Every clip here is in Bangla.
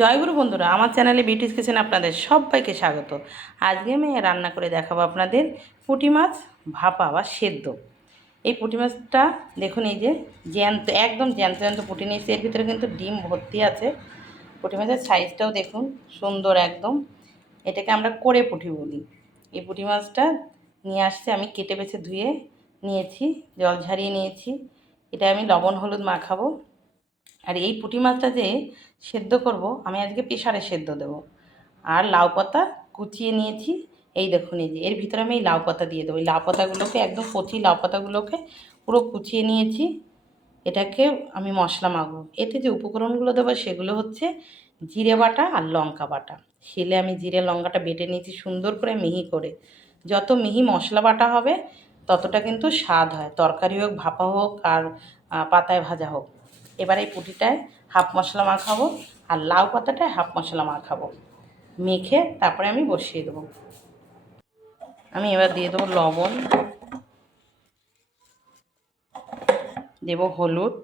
জয়গুরু বন্ধুরা, আমার চ্যানেলে বিউটিস কিচেন আপনাদের সবাইকে স্বাগত। আজকে আমি রান্না করে দেখাবো আপনাদের পুঁটি মাছ ভাপা বা সেদ্ধ। এই পুঁটি মাছটা দেখুন, এই যে জ্যান্ত, একদম জ্যান্ত জ্যান্ত পুঁটি নিয়েছি। এর ভিতরে কিন্তু ডিম ভর্তি আছে। পুঁটি মাছের সাইজটাও দেখুন, সুন্দর একদম। এটাকে আমরা করে পুঁটি বলি। এই পুঁটি মাছটা নিয়ে আসছে, আমি কেটে বেছে ধুয়ে নিয়েছি, জল ঝারিয়ে নিয়েছি। এটা আমি লবণ হলুদ মাখাবো। আর এই পুঁটি মাছটা যে সেদ্ধ করব, আমি আজকে প্রেসারে সেদ্ধ দেবো। আর লাউ পাতা কুচিয়ে নিয়েছি, এই দেখুন, এই যে এর ভিতরে আমি এই লাউ পাতা দিয়ে দেবো। এই লাউ পাতাগুলোকে একদম কচি লাউ পাতাগুলোকে পুরো কুচিয়ে নিয়েছি। এটাকে আমি মশলা মাখবো। এতে যে উপকরণগুলো দেবো সেগুলো হচ্ছে জিরে বাটা আর লঙ্কা বাটা। শিলে আমি জিরে লঙ্কাটা বেটে নিয়েছি সুন্দর করে মিহি করে। যত মিহি মশলা বাটা হবে ততটা কিন্তু স্বাদ হয়, তরকারি হোক, ভাপা হোক, আর পাতায় ভাজা হোক। এবার এই পুঁটিটায় হাফ মশলা মাখাবো, আর লাউ পাতাটায় হাফ মশলা মাখাবো। মেখে তারপরে আমি বসিয়ে দেবো। আমি এবার দিয়ে দেবো লবণ, দেব হলুদ,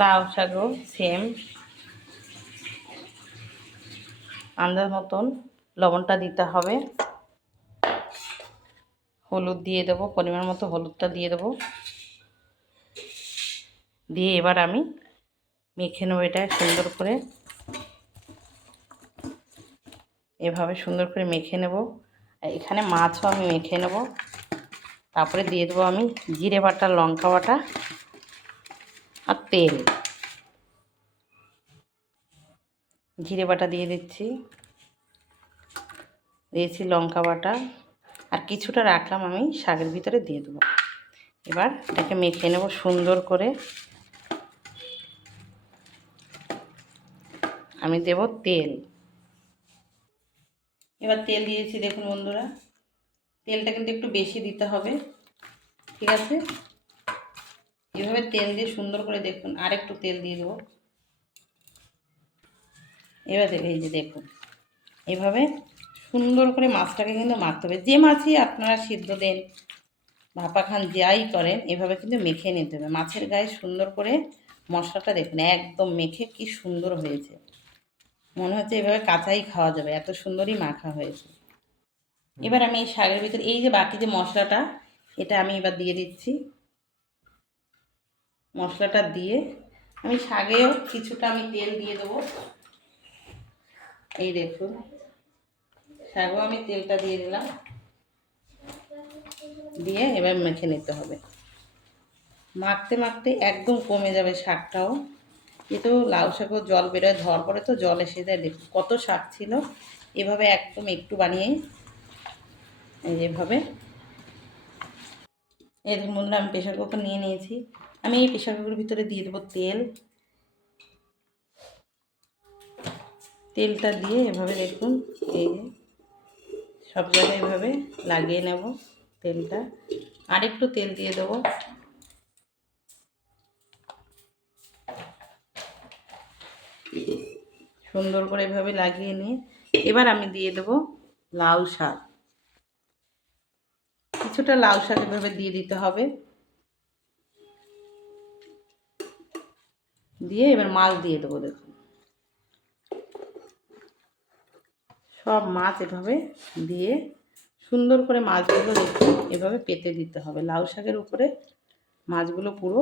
লাউ শাকও সেম আন্দাজ মতন লবণটা দিতে হবে। হলুদ দিয়ে দেবো, পরিমাণ মতো হলুদটা দিয়ে দেবো। দিয়ে এবার আমি মেখে নেবো এটা সুন্দর করে, এভাবে সুন্দর করে মেখে নেব। এখানে মাছও আমি মেখে নেব। তারপরে দিয়ে দেবো আমি জিরে বাটা, লঙ্কা বাটা আর তেল। জিরে বাটা দিয়ে দিচ্ছি, দিয়েছি লঙ্কা বাটা, আর কিছুটা রাখলাম আমি শাকের ভিতরে দিয়ে দেবো। এবার এটাকে মেখে নেব সুন্দর করে। আমি দেব তেল। এবার তেল দিয়েছি, দেখুন বন্ধুরা, তেলটা কিন্তু একটু বেশি দিতে হবে, ঠিক আছে? এভাবে তেল দিয়ে সুন্দর করে দেখুন, আর একটু তেল দিয়ে দেবো। এবার এই যে দেখুন, এভাবে সুন্দর করে মাছটাকে কিন্তু মাখতে হবে। যে মাছই আপনারা সিদ্ধ দেন, ভাপা খান, যাই করেন, এভাবে কিন্তু মেখে নিতে হবে। মাছের গায়ে সুন্দর করে মশলাটা দেখুন একদম মেখে কি সুন্দর হয়েছে। মনে হচ্ছে এভাবে কাঁচাই খাওয়া যাবে, এত সুন্দরই মাখা হয়েছে। এবার আমি এই শাকের ভিতরে এই যে বাকি যে মশলাটা, এটা আমি এবার দিয়ে দিচ্ছি। মশলাটা দিয়ে আমি শাকেও কিছুটা আমি তেল দিয়ে দেবো। এই দেখুন, শাকেও আমি তেলটা দিয়ে দিলাম। দিয়ে এবার মেখে নিতে হবে। মাখতে মাখতে একদম কমে যাবে শাকটাও। কিন্তু লাউ শাকও জল বেরোয়, ধোয়ার পরে তো জল এসে যায়। দেখুন কত শাক ছিল। এভাবে একদম একটু বানিয়ে এইভাবে এই ধরুন বন্ধুরা, আমি প্রেশার কুকার নিয়ে নিয়েছি। আমি এই প্রেশার কুকারের ভিতরে দিয়ে দেবো তেল। তেলটা দিয়ে এভাবে দেখুন, এই যে সব জায়গায় এভাবে লাগিয়ে নেব তেলটা। আর একটু তেল দিয়ে দেবো। সুন্দর করে এভাবে লাগিয়ে নিয়ে এবার আমি দিয়ে দেবো লাউ শাক। কিছুটা লাউ শাক এভাবে দিয়ে দিতে হবে। দিয়ে এবার মাছ দিয়ে দেবো। দেখুন সব মাছ এভাবে দিয়ে সুন্দর করে মাছগুলো দেখুন এভাবে পেতে দিতে হবে। লাউ শাকের উপরে মাছগুলো পুরো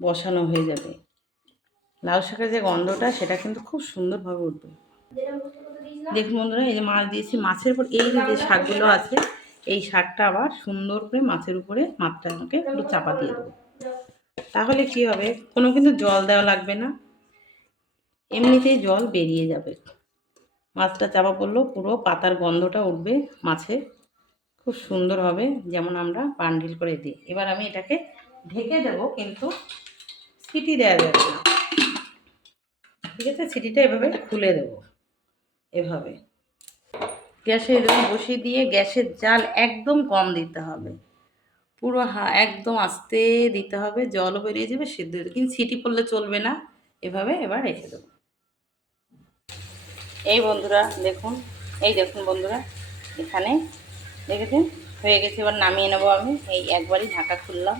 বসানো হয়ে যাবে। লাউ শাকের যে গন্ধটা, সেটা কিন্তু খুব সুন্দরভাবে উঠবে। দেখুন বন্ধুরা, এই যে মাছ দিয়েছি, মাছের উপর এই যে শাকগুলো আছে, এই শাকটা আবার সুন্দর করে মাছের উপরে মাছটা আমাকে পুরো চাপা দিয়ে দেবো। তাহলে কি হবে, কোনো কিন্তু জল দেওয়া লাগবে না, এমনিতেই জল বেরিয়ে যাবে। মাছটা চাপা পড়লেও পুরো পাতার গন্ধটা উঠবে মাছে, খুব সুন্দর হবে, যেমন আমরা বান্ডিল করে দিই। এবার আমি এটাকে ঢেকে দেবো, কিন্তু সিটি দেওয়া যাবে না, ঠিক আছে? সিটিটা এভাবে খুলে দেবো। এভাবে গ্যাসে বসিয়ে দিয়ে গ্যাসের জাল একদম কম দিতে হবে, পুরো একদম আস্তে দিতে হবে। জলও বেরিয়ে যাবে, সিদ্ধ হয়ে যাবে, কিন্তু সিটি পড়লে চলবে না। এভাবে এবার রেখে দেবো। এই বন্ধুরা দেখুন, এই দেখুন বন্ধুরা, এখানে দেখেছেন হয়ে গেছে। এবার নামিয়ে নেবো আমি। এই একবারই ঢাকা খুললাম।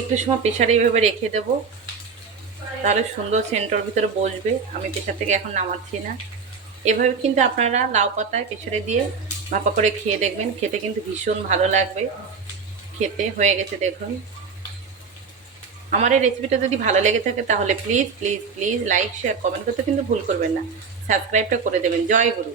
একটু সময় প্রেশারে এইভাবে রেখে দেবো, তাহলে সুন্দর সেন্টার ভিতরে বসবে। আমি প্রেশার থেকে এখন নামাচ্ছি না। এভাবে কিন্তু আপনারা লাউ পাতায় প্রেশারে দিয়ে ভাপা করে খেয়ে দেখবেন, খেতে কিন্তু ভীষণ ভালো লাগবে। খেতে হয়ে গেছে দেখুন। আমার এই রেসিপিটা যদি ভালো লেগে থাকে তাহলে please please please like share comment করতে কিন্তু ভুল করবেন না, সাবস্ক্রাইবটা করে দেবেন। জয় গুরু।